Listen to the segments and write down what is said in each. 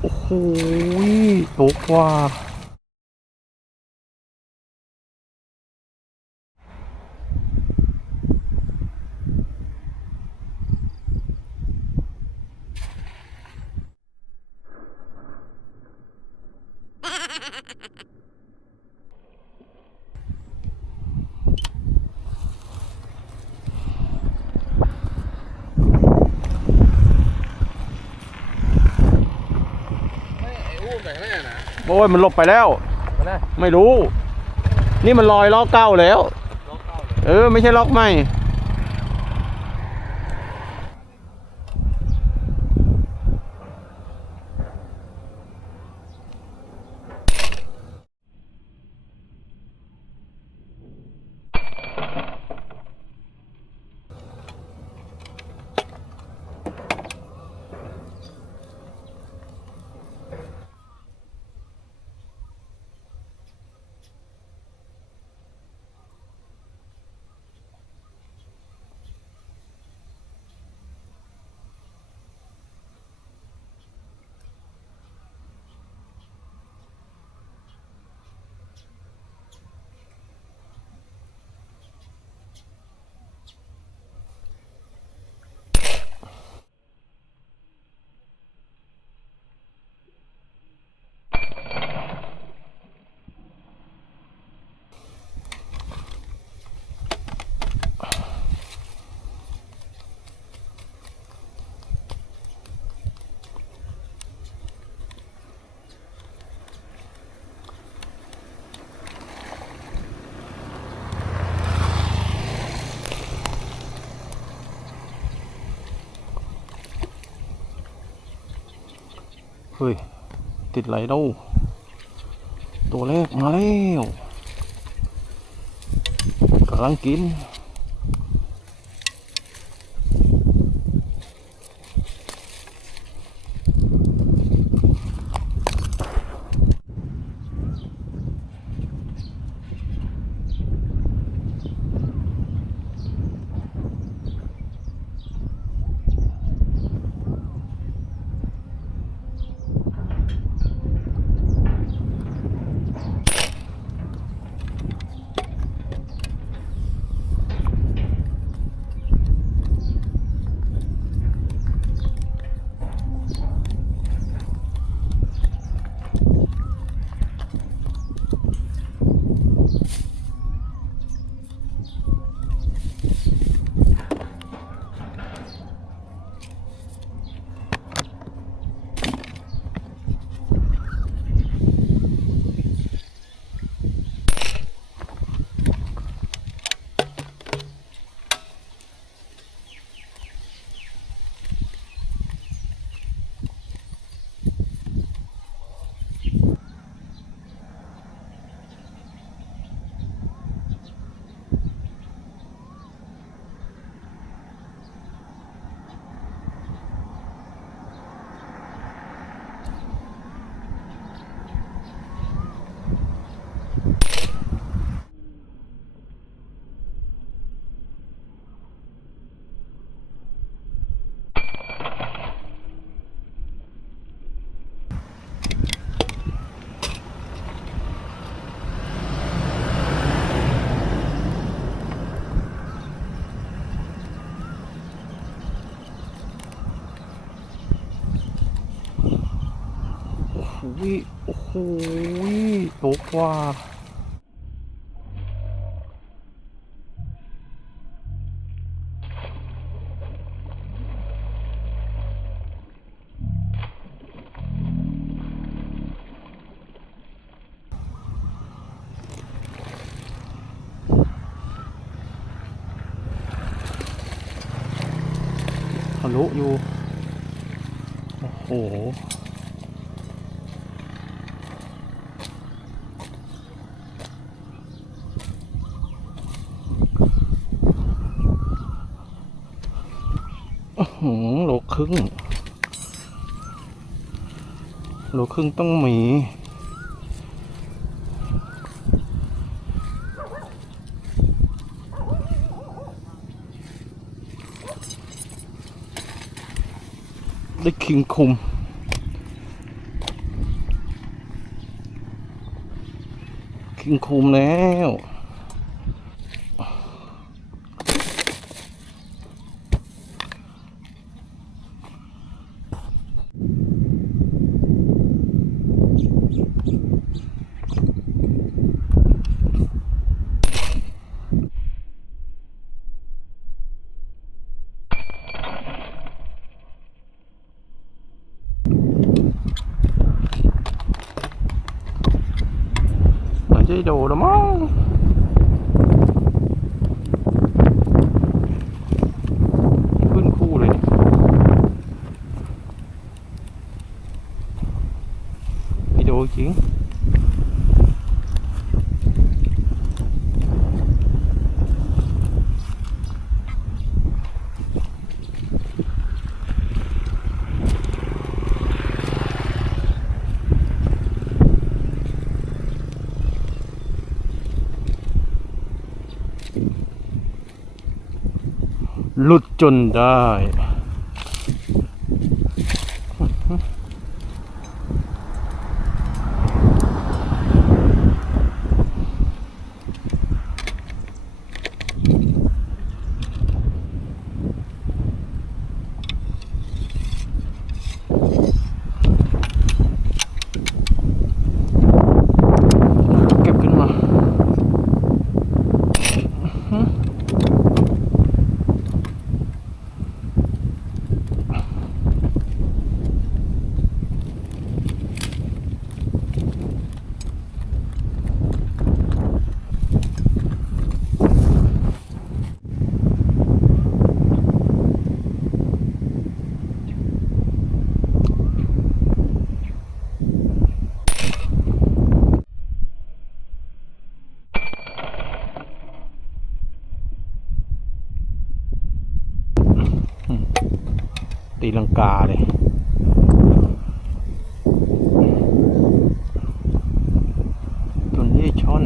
โอ้โหโตกว่า ไอ้อู้ไหนแน่นะ โอ้ยมันหลบไปแล้วมาได้ไม่รู้ นี่มันลอยล็อกเก้าแล้ว ล็อกเข้าเลย เออ ไม่ใช่ล็อกใหม่ เฮ้ย ติดไหลแล้วตัวแรกมาแล้วกำลังกิน หโอ้โหโตกว่าทะลุอยู่ โอ้โห รึ่งโลครึ่งต้องมีได้คิงคุมคิงคุมแล้ว โดดแล้วมั้งขึ้นคู่เลย ไม่ดูจริง หลุด กาเลย ตัวนี้ช่อน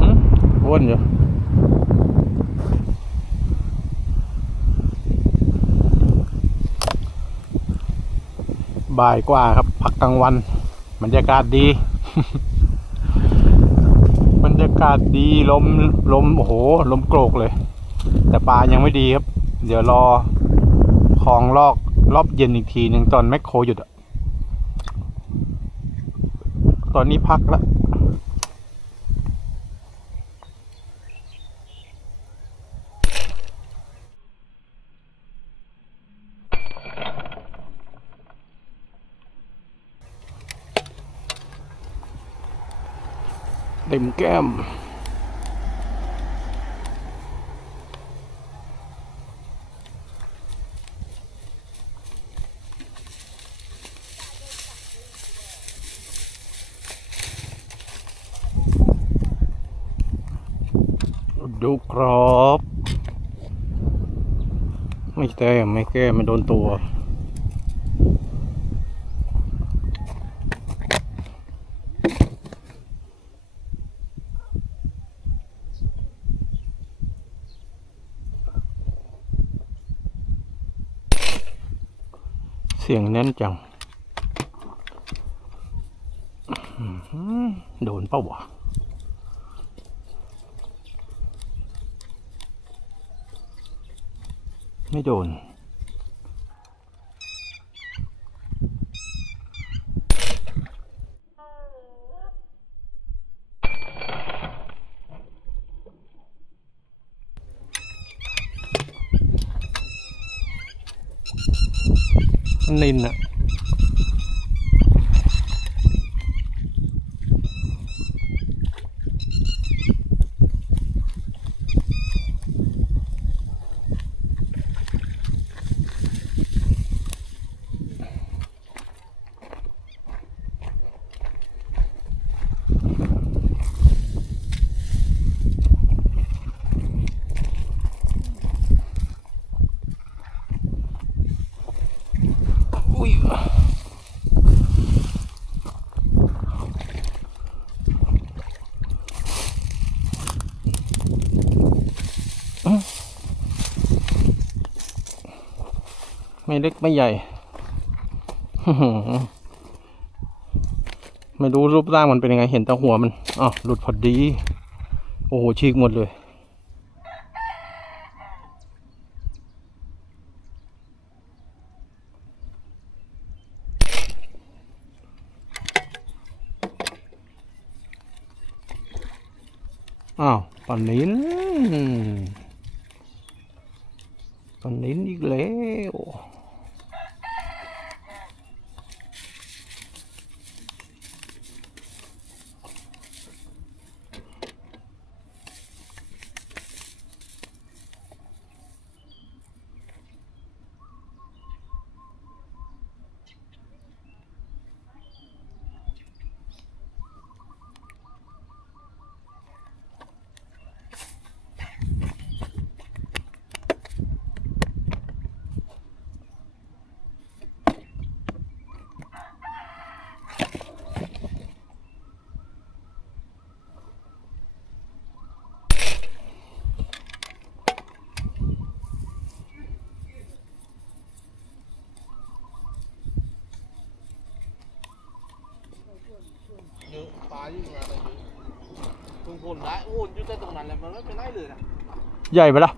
อืมอ้วนอยู่ บ่ายกว่าครับพักกลางวันบรรยากาศดี บรรยากาศดีลมลมโอ้โหลมโกรกเลย แต่ปลายังไม่ดีครับ เดี๋ยวรอคลองลอกรอบเย็นอีกทีหนึ่งตอนแมคโครหยุดอะตอนนี้พักละ ต็มแก้ม ดูกรอบ ไม่แต้มไม่แก้ไม่โดนตัว เสียงแน่นจัง โดนเป้าบ่ไม่โดน ไม่เล็กไม่ใหญ่ ไม่รู้รูปร่างมันเป็นยังไง เห็นแต่หัวมันอ๋อหลุดพอดี โอ้โหฉีกหมดเลย อ้าวปลานิ้นปลานิ้ นอีกแล้ว เวิ่งมาแต่เยอะตรงคนร้ายโอ้ยอยู่แต่ตรงนั้นแหละมันไม่เป็นไรเลยนะใหญ่ไปละ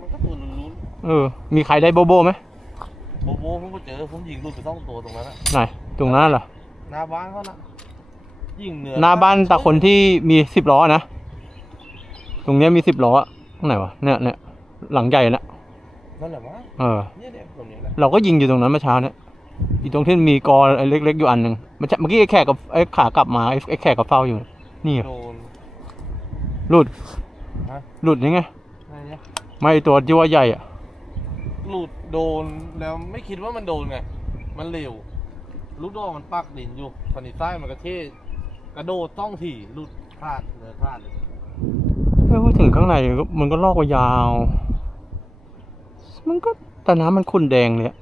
มันก็ตัวลุ้นเออ มีใครได้โบโบไหมๆโบโบผมก็เจอผมยิงลูกไปสองตัวตรงนั้นนะไหน ตรงนั้นเหรอ หน้าบ้านเขานะยิงเหนือหน้าบ้านตาคนที่มีสิบล้อนะ ตรงเนี้ยมีสิบล้อตรงไหนวะ เนี่ยเนี่ยหลังใหญ่นะนั่นแหละวะเออ เนี่ยเนี่ยตรงนี้แหละ เราก็ยิงอยู่ตรงนั้นเมื่อเช้าเนี่ย อีตรงที่มีกอไอ้เล็กๆอยู่อันหนึ่งเมื่อเช้าเมื่อกี้ไอ้แขกกับไอ้ขากลับมาไอ้ไอ้แขกกับเฝ้าอยู่ นี่เหรอโดน หลุดฮะ หลุดยังไงอะไรเนี่ยไม่ตัวที่ว่าใหญ่อะหลุดโดนแล้วไม่คิดว่ามันโดนไง มันเร็ว ลูกดอกมันปักดินอยู่ฟันนิซ้ายมันกระเทศกระโดดต้องถี่หลุดพลาดเนื้อพลาดเลยไม่พูดถึงข้างในก็มันก็ลอกไปยาว มันก็แต่น้ำมันขุ่นแดงเลยอะ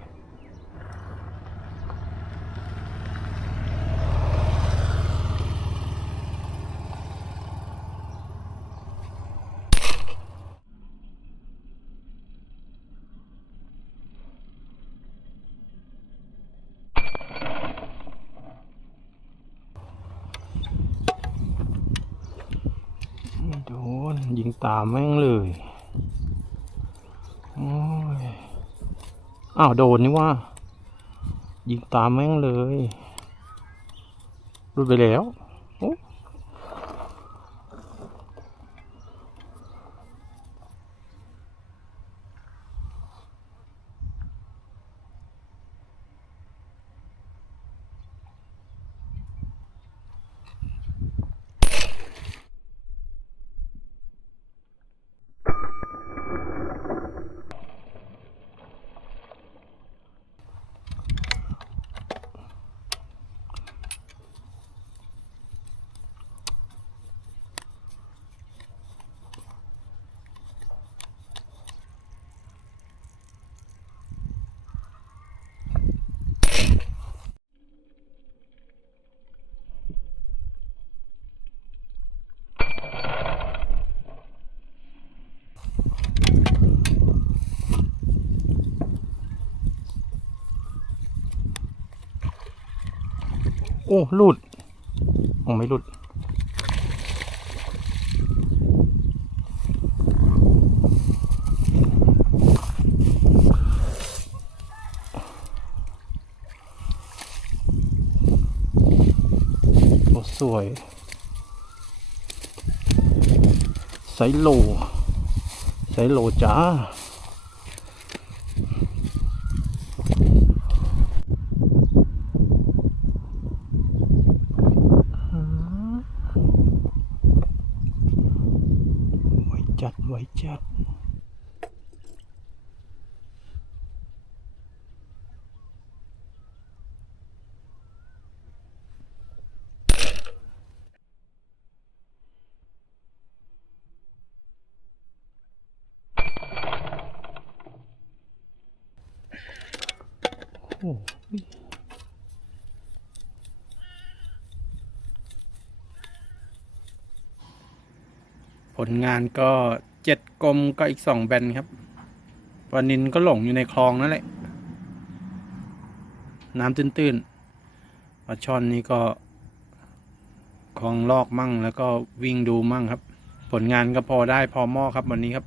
ไม่โดนยิง ตามแม่งเลยโอ้ยอ้าวโดนนี่ว่า ยิงตามแม่งเลยรุดไปแล้วโอ้โอ้หลุดโอ้ไม่หลุด โอ้สวยไซโลไซโลจ้า ไว้จัดไว้จัด โอ้ย ผลงานก็เจ็ดกลมก็อีกสองแบนครับปลานินก็หลงอยู่ในคลองนั่นแหละ น้ำตื้นๆปลาช่อนนี่ก็คลองลอกมั่งแล้วก็วิ่งดูมั่งครับ ผลงานก็พอได้พอหม้อครับวันนี้ครับ